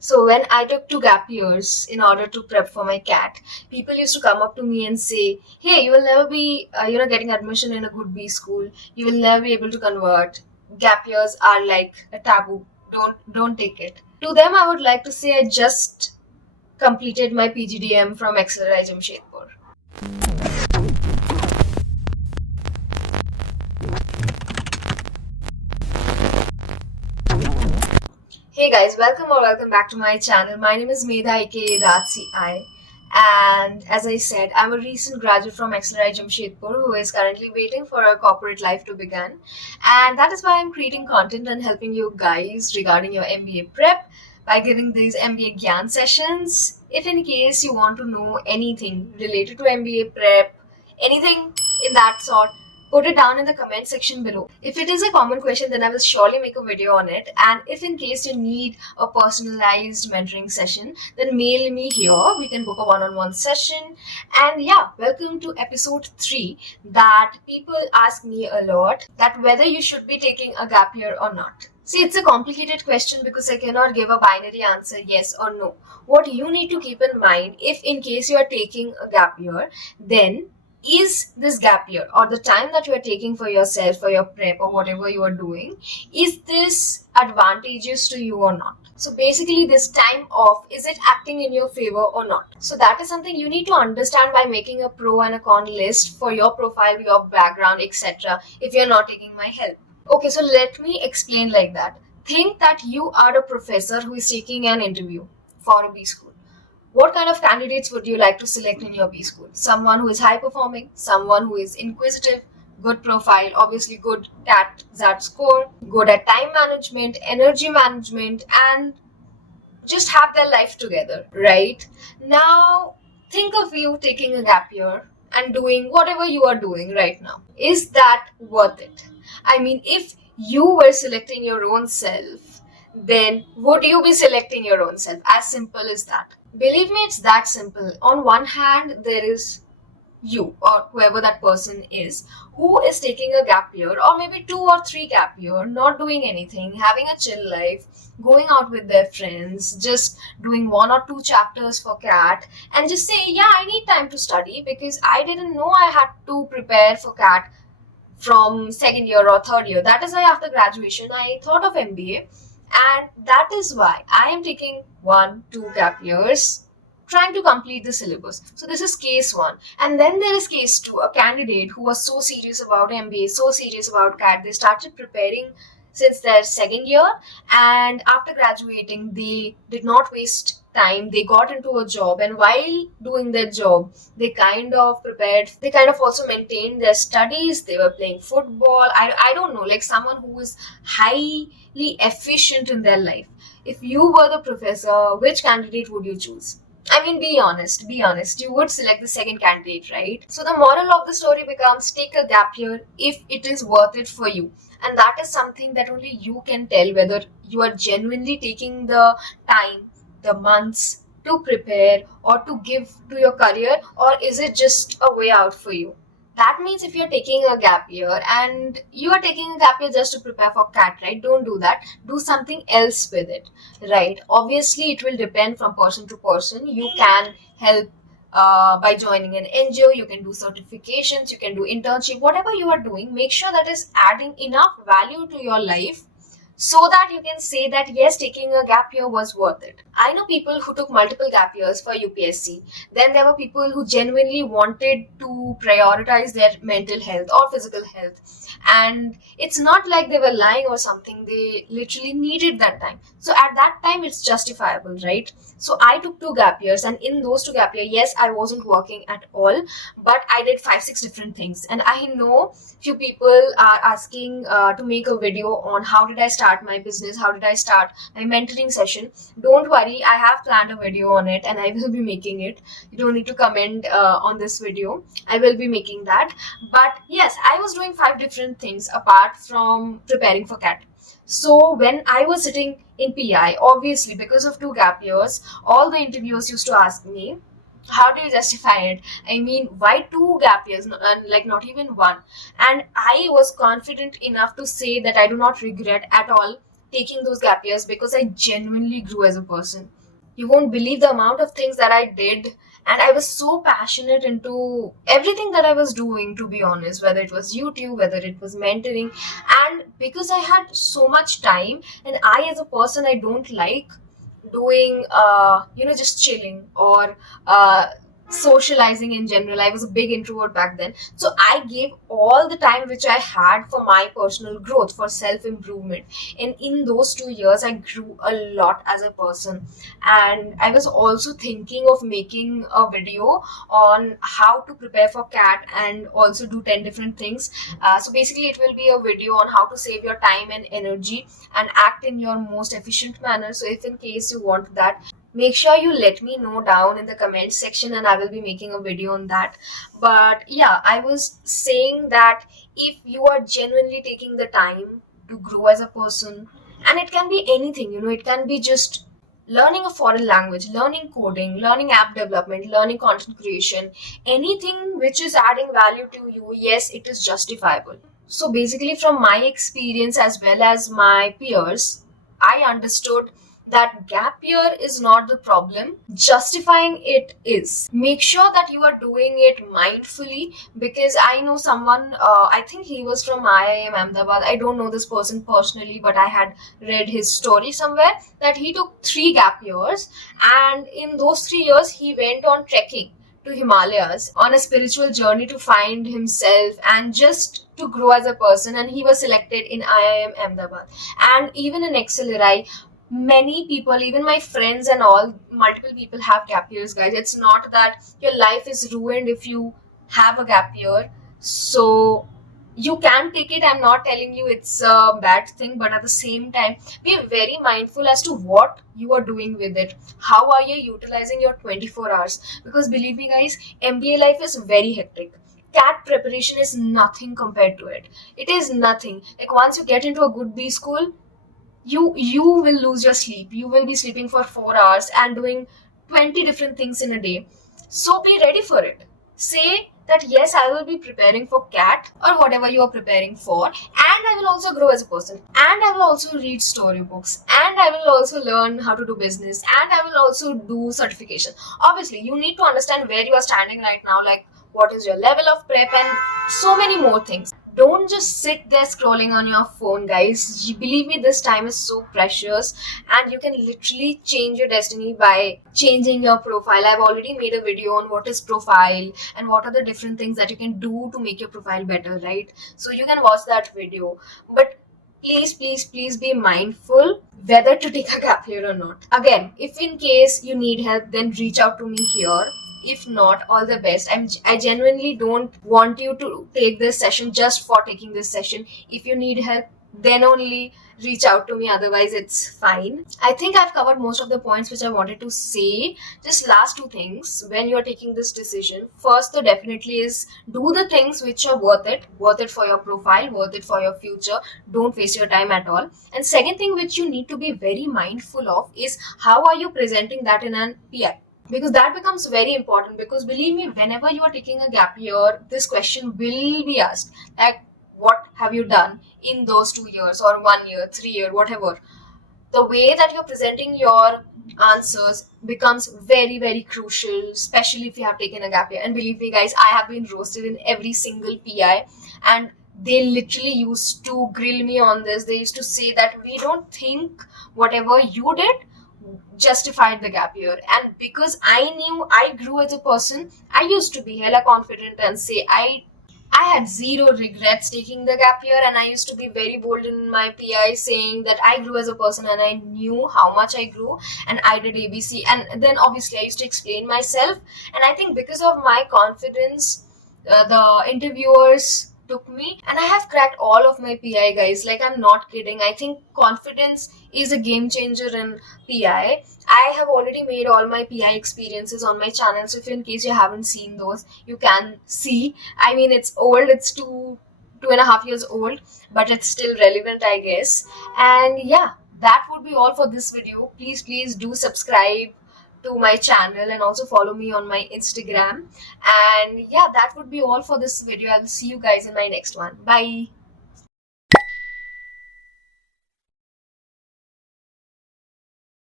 So when I took 2 gap years in order to prep for my CAT, people used to come up to me and say, "Hey, you will never be, getting admission in a good B school. You will never be able to convert. Gap years are like a taboo. Don't take it." To them, I would like to say I just completed my PGDM from XLRI Jamshedpur. Hey guys, welcome back to my channel. My name is Medha aka the artsy, and as I said, I'm a recent graduate from XLRI Jamshedpur who is currently waiting for a corporate life to begin, and that is why I'm creating content and helping you guys regarding your MBA prep by giving these MBA Gyaan sessions. If in case you want to know anything related to MBA prep, anything in that sort, put it down in the comment section below. If it is a common question, then I will surely make a video on it. And if in case you need a personalized mentoring session, then mail me here. We can book a one-on-one session. And yeah, welcome to episode 3 that people ask me a lot, that whether you should be taking a gap year or not. See, it's a complicated question because I cannot give a binary answer, yes or no. What you need to keep in mind, if in case you are taking a gap year, then is this gap year or the time that you are taking for yourself, for your prep or whatever you are doing, is this advantageous to you or not? So basically, this time off, is it acting in your favor or not? So that is something you need to understand by making a pro and a con list for your profile, your background, etc. if you're not taking my help. Okay, so let me explain like that. Think that you are a professor who is taking an interview for a B school. What kind of candidates would you like to select in your B school? Someone who is high performing, someone who is inquisitive, good profile, obviously good CAT XAT score, good at time management, energy management, and just have their life together, right? Now, think of you taking a gap year and doing whatever you are doing right now. Is that worth it? I mean, if you were selecting your own self, then would you be selecting your own self? As simple as that. Believe me, it's that simple. On one hand, there is you or whoever that person is who is taking a gap year or maybe 2 or 3 gap year, not doing anything, having a chill life, going out with their friends, just doing 1 or 2 chapters for CAT and just say, yeah, I need time to study because I didn't know I had to prepare for CAT from second year or third year. That is why after graduation I thought of MBA, and that is why I am taking 1, 2 gap years trying to complete the syllabus. So this is case 1. And then there is case 2, a candidate who was so serious about MBA, so serious about CAT, they started preparing since their second year, and after graduating they did not waste time. They got into a job, and while doing their job they kind of prepared, they kind of also maintained their studies. They were playing football. I don't know, like someone who is highly efficient in their life. If you were the professor, which candidate would you choose? I mean, be honest, you would select the second candidate, right? So the moral of the story becomes, take a gap year if it is worth it for you. And that is something that only you can tell, whether you are genuinely taking the time, the months to prepare or to give to your career, or is it just a way out for you? That means if you're taking a gap year and you are taking a gap year just to prepare for CAT, right? Don't do that. Do something else with it, right? Obviously, it will depend from person to person. You can help by joining an NGO, you can do certifications, you can do internship, whatever you are doing, make sure that is adding enough value to your life so that you can say that yes, taking a gap year was worth it. I know people who took multiple gap years for UPSC. Then there were people who genuinely wanted to prioritize their mental health or physical health. And it's not like they were lying or something, they literally needed that time. So at that time, it's justifiable, right? So I took 2 gap years, and in those 2 gap years, yes, I wasn't working at all, but I did 5-6 different things. And I know few people are asking to make a video on how did I start my business, how did I start my mentoring session. Don't worry, I have planned a video on it and I will be making it. You don't need to comment on this video. I will be making that. But yes, I was doing 5 different things apart from preparing for CAT. So when I was sitting in PI, obviously because of 2 gap years, all the interviewers used to ask me, how do you justify it? I mean, why 2 gap years, and like not even one? And I was confident enough to say that I do not regret at all taking those gap years because I genuinely grew as a person. You won't believe the amount of things that I did, and I was so passionate into everything that I was doing, to be honest, whether it was YouTube, whether it was mentoring. And because I had so much time, and I as a person, I don't like doing just chilling or socializing in general. I was a big introvert back then, so I gave all the time which I had for my personal growth, for self improvement. And in those 2 years I grew a lot as a person. And I was also thinking of making a video on how to prepare for cat and also do 10 different things. So basically it will be a video on how to save your time and energy and act in your most efficient manner. So if in case you want that, make sure you let me know down in the comment section, and I will be making a video on that. But yeah, I was saying that if you are genuinely taking the time to grow as a person, and it can be anything, it can be just learning a foreign language, learning coding, learning app development, learning content creation, anything which is adding value to you, yes, it is justifiable. So basically, from my experience as well as my peers, I understood that gap year is not the problem. Justifying it is. Make sure that you are doing it mindfully, because I know someone, I think he was from IIM Ahmedabad. I don't know this person personally, but I had read his story somewhere that he took 3 gap years, and in those 3 years, he went on trekking to Himalayas on a spiritual journey to find himself and just to grow as a person. And he was selected in IIM Ahmedabad. And even in XLRI, many people, even my friends and all, multiple people have gap years, guys. It's not that your life is ruined if you have a gap year. So you can take it. I'm not telling you it's a bad thing, but at the same time, be very mindful as to what you are doing with it. How are you utilizing your 24 hours? Because believe me, guys, MBA life is very hectic. CAT preparation is nothing compared to it. It is nothing. Like once you get into a good B school, you will lose your sleep. You will be sleeping for 4 hours and doing 20 different things in a day. So be ready for it. Say that yes, I will be preparing for CAT or whatever you are preparing for, and I will also grow as a person, and I will also read storybooks, and I will also learn how to do business, and I will also do certification. Obviously you need to understand where you are standing right now, like what is your level of prep, and so many more things. Don't just sit there scrolling on your phone, guys. Believe me, this time is so precious, and you can literally change your destiny by changing your profile. I've already made a video on what is profile and what are the different things that you can do to make your profile better, right? So you can watch that video. But please, please, please be mindful whether to take a gap year or not. Again, if in case you need help, then reach out to me here. If not, all the best. I genuinely don't want you to take this session just for taking this session. If you need help, then only reach out to me, otherwise it's fine. I think I've covered most of the points which I wanted to say. Just last two things when you're taking this decision. First, though, definitely is do the things which are worth it for your profile, worth it for your future. Don't waste your time at all. And second thing which you need to be very mindful of is how are you presenting that in an PI, because that becomes very important. Because believe me, whenever you are taking a gap year, this question will be asked, like what have you done in those 2 years or 1 year, 3 year, whatever. The way that you're presenting your answers becomes very, very crucial, especially if you have taken a gap year. And believe me, guys, I have been roasted in every single PI, and they literally used to grill me on this. They used to say that we don't think whatever you did justified the gap year. And because I knew I grew as a person, I used to be hella confident and say I had zero regrets taking the gap year, and I used to be very bold in my PI saying that I grew as a person and I knew how much I grew and I did ABC. And then obviously I used to explain myself, and I think because of my confidence, the interviewers took me, and I have cracked all of my PI, guys. Like, I'm not kidding. I think confidence is a game changer in PI. I have already made all my PI experiences on my channel, so if in case you haven't seen those, you can see. I mean, it's old, it's 2.5 years old, but it's still relevant, I guess. And yeah, that would be all for this video. Please do subscribe to my channel and also follow me on my Instagram. And yeah, that would be all for this video. I'll see you guys in my next one. Bye.